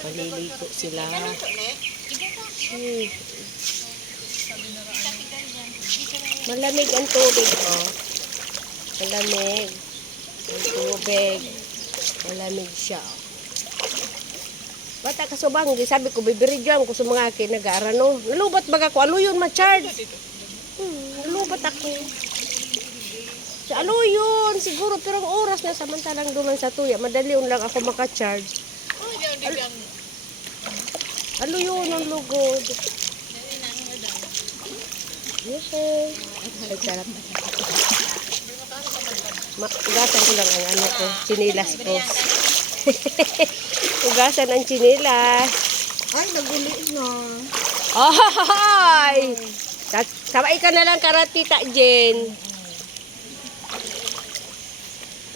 Maliligo sila. Malamig ang tubig, oh. Malamig. Ang tubig. Malamig siya. Bata ka sabi ko, bibiridyan ko sa mga kinag-aarano. Nalubat baga ko, aluyon ma-charge. Hmm, nalubat ako. Sa aluyon, siguro, pero oras na samantalang duman sa tuya, madali lang ako maka-charge. Aluyon ang lugod. Yes, eh. Ay, sarap. Ugasan ko lang ang ano ko, chinilas ko. ugasan ang chinilas. Ay, naguli na. Ay! Sa- Sabay ka na lang karatita, Jen.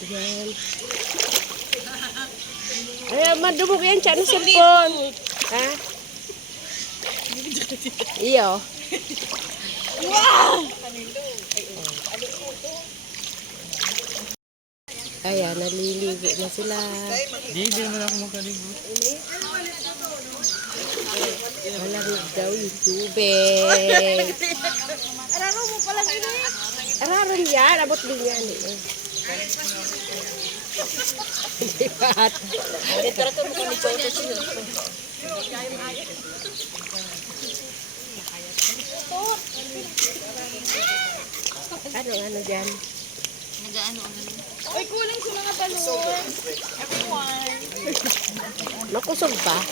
Yan. Ay, madumog yan siya ng cellphone. Ha? Iyo. Ayan, naliligo na sila. Di, di naman ako makaligo. Malamig daw yung tubig. Araro mo pala ini. Araran yan, abot din yan eh. Hindi pa. Litrato mo kung ito ito siya. Ano, ano dyan? Nagaano ano Ay, kulang sa mga balon. Everyone. Makusog ba?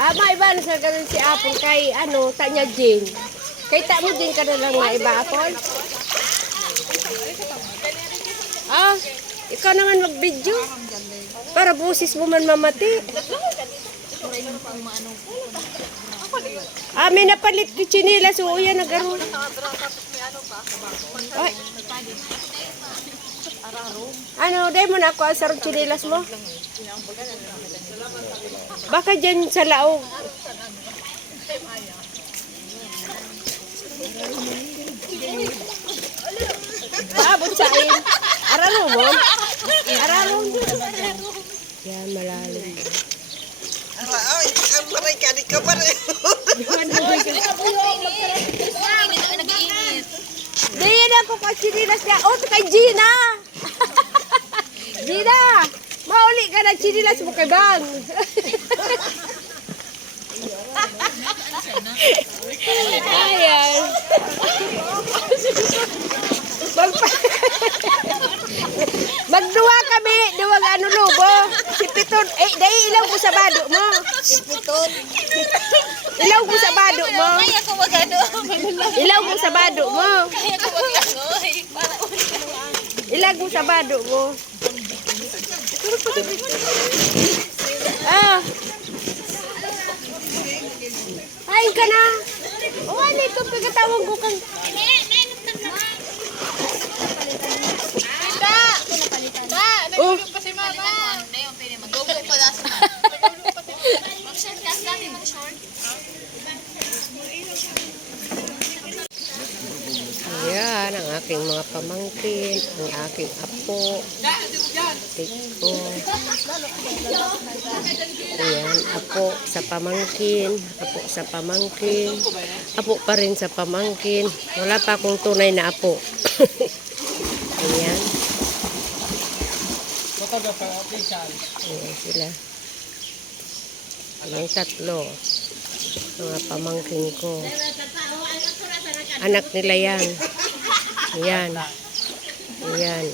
Ah, maiba na sa ganun si Apple kay ano, tanya Jane. Kay ta mo din ka na lang maiba Apple. Ah, ikaw naman mag-video. Para busis mo man mamati. Ah, may napalit ko chinilas. Oo, yan nagaro. Ay. Ano, dahil mo na ako ang sarong chinilas mo? Baka dyan sa laog. Paabot sa akin. Araro mo? Araro mo. Yan, malalim. Ay, ang maray ka, di ka pa rin. Di yan ako ka chinilas niya. Oh, ito kay Gina. Gina, mauli ka ng chinilas mo kay Bang. Piton, eh, dahil ilaw ko sa bado mo. Piton. Ilaw ko sa bado mo. Kaya ko magano. Ilaw ko sa bado mo. Kaya ko sa bado mo. Ah. Kain ka na. Ano ito, pagkatawag ko kang... Oh, kasi mama. Na yung pwede mag-go pa na sa. Mag-short ka dati mag-short. ayan, ang aking mga pamangkin, ang aking apo. Tiko. Ayan, apo sa pamangkin, apo sa pamangkin, apo pa rin sa pamangkin. Wala pa akong tunay na apo. Ayan. Ayan sila. Ayan tatlo. Mga pamangkin ko. Anak nila yan. Ayan. Ayan.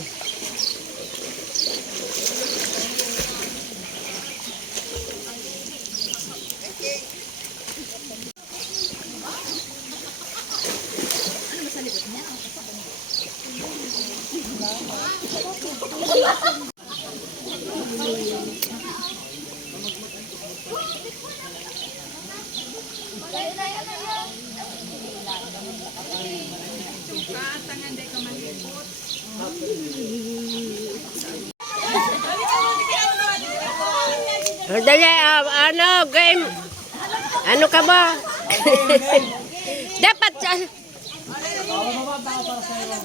Dali, ah, ano, game. Ano ka ba? Dapat siya.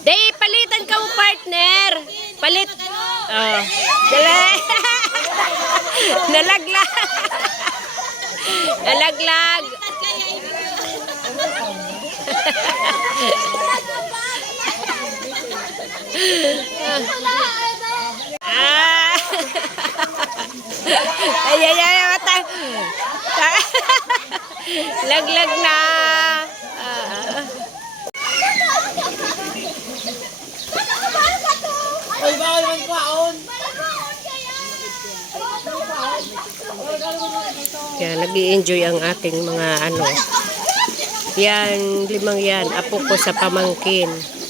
Di, palitan ka mo partner. Palit. Oh. Dali. Nalaglag. Nalaglag. Ah. Ay, ay, ay, mata. Laglag na. Uy, bawal! Kaya nag enjoy ang ating mga ano. Yan, limang yan. Apo ko sa pamangkin.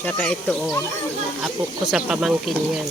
Saka ito oh. Apo ko sa pamangkin yan.